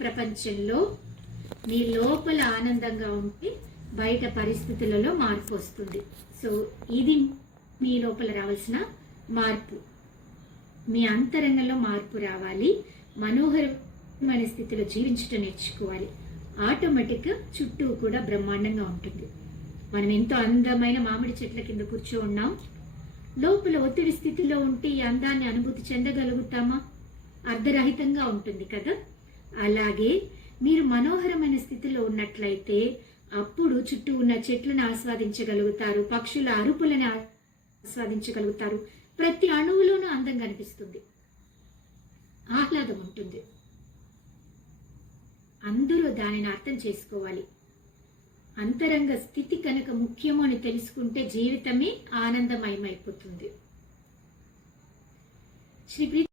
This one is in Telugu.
ప్రపంచంలో మీ లోపల ఆనందంగా ఉంటే బయట పరిస్థితులలో మార్పు వస్తుంది. సో ఇది మీ లోపల రావాల్సిన మార్పు. మీ అంతరంగంలో మార్పు రావాలి. మనోహరమైన స్థితిలో జీవించటం నేర్చుకోవాలి. ఆటోమేటిక్గా చుట్టూ కూడా బ్రహ్మాండంగా ఉంటుంది. మనం ఎంతో అందమైన మామిడి చెట్ల కింద కూర్చో ఉన్నాం. లోపల ఒత్తిడి స్థితిలో ఉంటే ఈ అందాన్ని అనుభూతి చెందగలుగుతామా? అర్ధరహితంగా ఉంటుంది కదా? అలాగే మీరు మనోహరమైన స్థితిలో ఉన్నట్లయితే అప్పుడు చుట్టూ ఉన్న చెట్లను ఆస్వాదించగలుగుతారు పక్షుల అరుపులను ఆస్వాదించగలుగుతారు. ప్రతి అణువులోనూ అందం కనిపిస్తుంది. ఆహ్లాదం ఉంటుంది. అందరూ దానిని అర్థం చేసుకోవాలి. అంతరంగ స్థితి కనుక ముఖ్యమో అని తెలుసుకుంటే జీవితమే ఆనందమయమైపోతుంది. శ్రీ